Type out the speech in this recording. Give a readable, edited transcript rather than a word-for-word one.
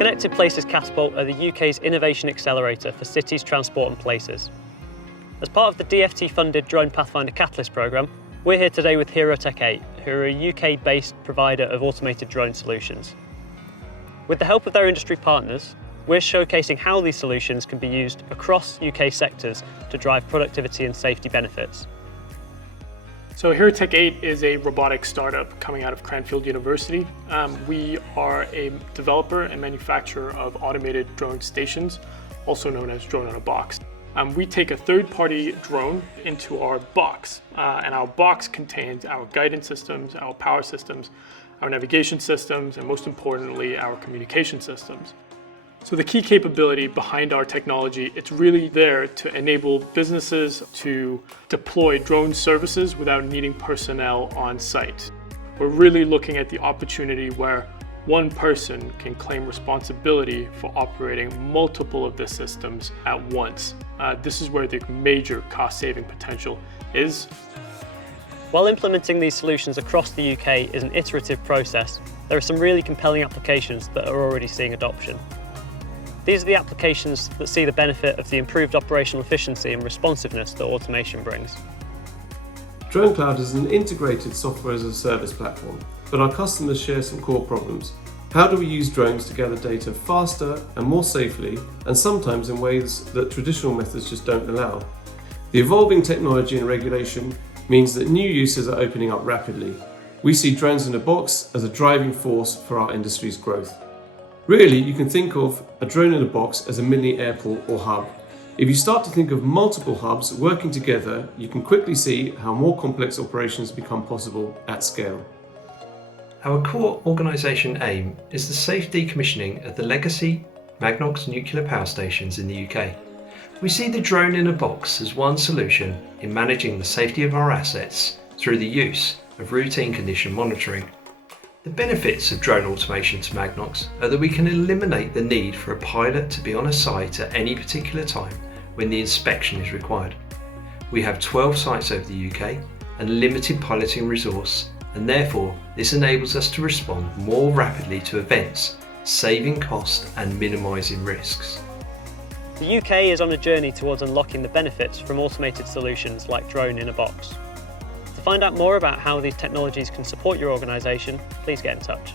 Connected Places Catapult are the UK's innovation accelerator for cities, transport and places. As part of the DFT-funded Drone Pathfinder Catalyst programme, we're here today with HeroTech 8, who are a UK-based provider of automated drone solutions. With the help of their industry partners, we're showcasing how these solutions can be used across UK sectors to drive productivity and safety benefits. So HeroTech 8 is a robotics startup coming out of Cranfield University. We are a developer and manufacturer of automated drone stations, also known as drone on a box. We take a third-party drone into our box, and our box contains our guidance systems, our power systems, our navigation systems, and most importantly, our communication systems. So the key capability behind our technology, it's really there to enable businesses to deploy drone services without needing personnel on site. We're really looking at the opportunity where one person can claim responsibility for operating multiple of the systems at once. This is where the major cost-saving potential is. While implementing these solutions across the UK is an iterative process, there are some really compelling applications that are already seeing adoption. These are the applications that see the benefit of the improved operational efficiency and responsiveness that automation brings. Drone Cloud is an integrated software as a service platform, but our customers share some core problems. How do we use drones to gather data faster and more safely, and sometimes in ways that traditional methods just don't allow? The evolving technology and regulation means that new uses are opening up rapidly. We see drones in a box as a driving force for our industry's growth. Really, you can think of a drone in a box as a mini airport or hub. If you start to think of multiple hubs working together, you can quickly see how more complex operations become possible at scale. Our core organisation aim is the safe decommissioning of the legacy Magnox nuclear power stations in the UK. We see the drone in a box as one solution in managing the safety of our assets through the use of routine condition monitoring. The benefits of drone automation to Magnox are that we can eliminate the need for a pilot to be on a site at any particular time when the inspection is required. We have 12 sites over the UK and limited piloting resource, and therefore this enables us to respond more rapidly to events, saving cost and minimising risks. The UK is on a journey towards unlocking the benefits from automated solutions like Drone in a Box. To find out more about how these technologies can support your organisation, please get in touch.